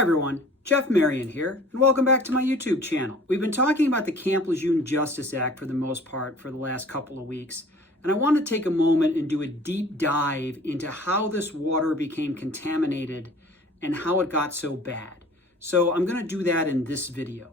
Hi everyone, Jeff Marion here, and welcome back to my YouTube channel. We've been talking about the Camp Lejeune Justice Act for the most part for the last couple of weeks, and I want to take a moment and do a deep dive into how this water became contaminated and how it got so bad. So I'm going to do that in this video.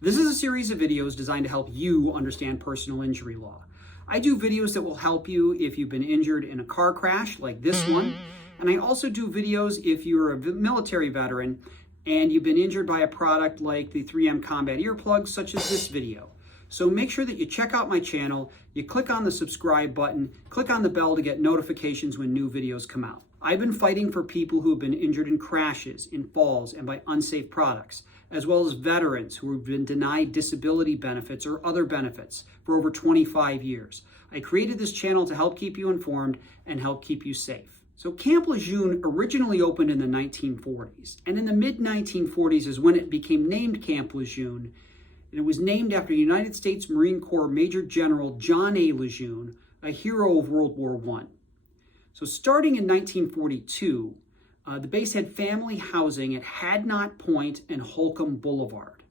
This is a series of videos designed to help you understand personal injury law. I do videos that will help you if you've been injured in a car crash like this one, and I also do videos if you're a military veteran and you've been injured by a product like the 3M combat earplugs, such as this video. So make sure that you check out my channel, you click on the subscribe button, click on the bell to get notifications when new videos come out. I've been fighting for people who have been injured in crashes, in falls, and by unsafe products, as well as veterans who have been denied disability benefits or other benefits for over 25 years. I created this channel to help keep you informed and help keep you safe. So Camp Lejeune originally opened in the 1940s, and in the mid-1940s is when it became named Camp Lejeune, and it was named after United States Marine Corps Major General John A. Lejeune, a hero of World War I. So starting in 1942, the base had family housing at Hadnot Point and Holcomb Boulevard.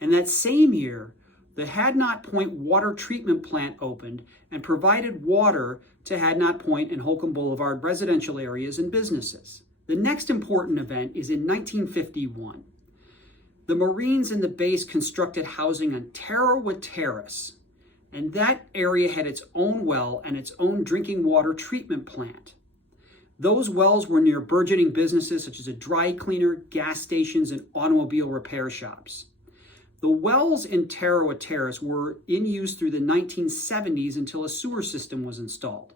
And that same year, the Hadnot Point water treatment plant opened and provided water to Hadnot Point and Holcomb Boulevard residential areas and businesses. The next important event is in 1951. The Marines in the base constructed housing on Tarawa Terrace, and that area had its own well and its own drinking water treatment plant. Those wells were near burgeoning businesses such as a dry cleaner, gas stations, and automobile repair shops. The wells in Tarawa Terrace were in use through the 1970s until a sewer system was installed.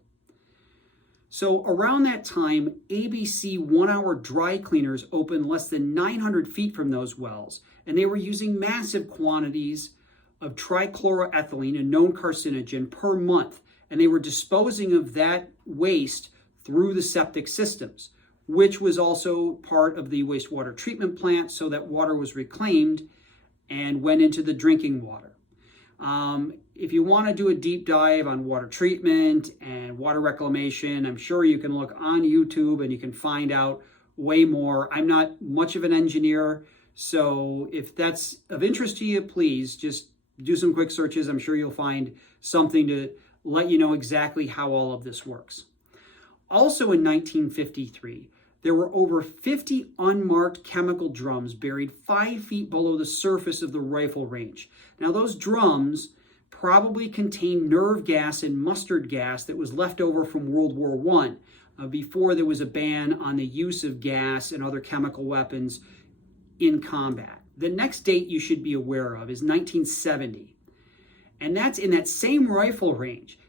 So around that time, ABC 1-hour dry cleaners opened less than 900 feet from those wells, and they were using massive quantities of trichloroethylene, a known carcinogen, per month, and they were disposing of that waste through the septic systems, which was also part of the wastewater treatment plant, so that water was reclaimed and went into the drinking water. If you want to do a deep dive on water treatment and water reclamation, I'm sure you can look on YouTube and you can find out way more. I'm not much of an engineer, so if that's of interest to you, please just do some quick searches. I'm sure you'll find something to let you know exactly how all of this works. Also in 1953, there were over 50 unmarked chemical drums buried 5 feet below the surface of the rifle range. Now, those drums probably contained nerve gas and mustard gas that was left over from World War I, before there was a ban on the use of gas and other chemical weapons in combat. The next date you should be aware of is 1970, and that's in that same rifle range.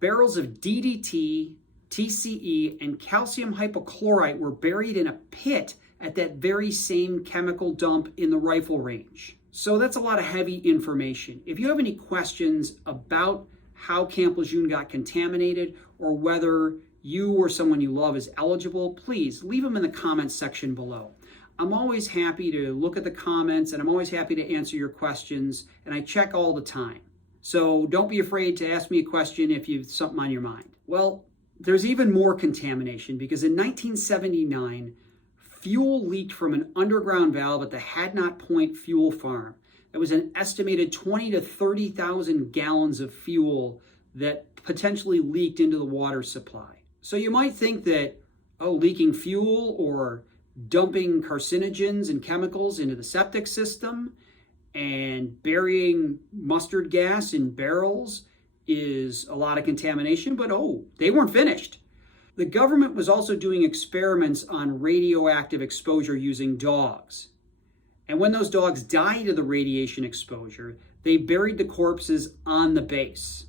Barrels of DDT, TCE, and calcium hypochlorite were buried in a pit at that very same chemical dump in the rifle range. So that's a lot of heavy information. If you have any questions about how Camp Lejeune got contaminated or whether you or someone you love is eligible, please leave them in the comments section below. I'm always happy to look at the comments, and I'm always happy to answer your questions, and I check all the time. So don't be afraid to ask me a question if you've something on your mind. Well, there's even more contamination, because in 1979, fuel leaked from an underground valve at the Hadnot Point fuel farm. That was an estimated 20 to 30,000 gallons of fuel that potentially leaked into the water supply. So you might think that, leaking fuel or dumping carcinogens and chemicals into the septic system and burying mustard gas in barrels is a lot of contamination, but they weren't finished. The government was also doing experiments on radioactive exposure using dogs. And when those dogs died of the radiation exposure, they buried the corpses on the base.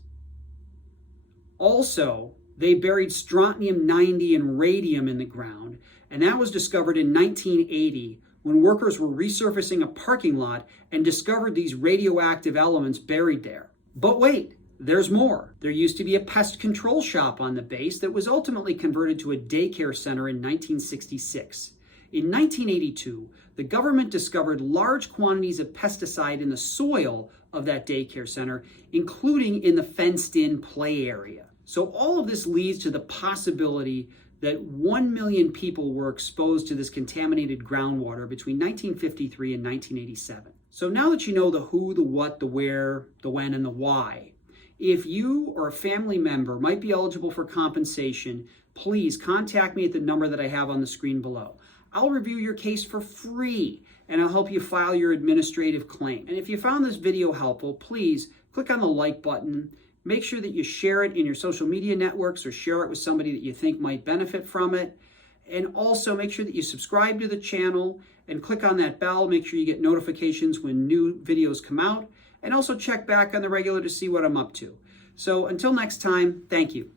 Also, they buried strontium-90 and radium in the ground, and that was discovered in 1980 when workers were resurfacing a parking lot and discovered these radioactive elements buried there. But wait, there's more. There used to be a pest control shop on the base that was ultimately converted to a daycare center in 1966. In 1982, the government discovered large quantities of pesticide in the soil of that daycare center, including in the fenced-in play area. So all of this leads to the possibility that 1 million people were exposed to this contaminated groundwater between 1953 and 1987. So now that you know the who, the what, the where, the when, and the why, if you or a family member might be eligible for compensation, please contact me at the number that I have on the screen below. I'll review your case for free, and I'll help you file your administrative claim. And if you found this video helpful, please click on the like button. Make sure that you share it in your social media networks or share it with somebody that you think might benefit from it. And also make sure that you subscribe to the channel and click on that bell. Make sure you get notifications when new videos come out. And also check back on the regular to see what I'm up to. So until next time, thank you.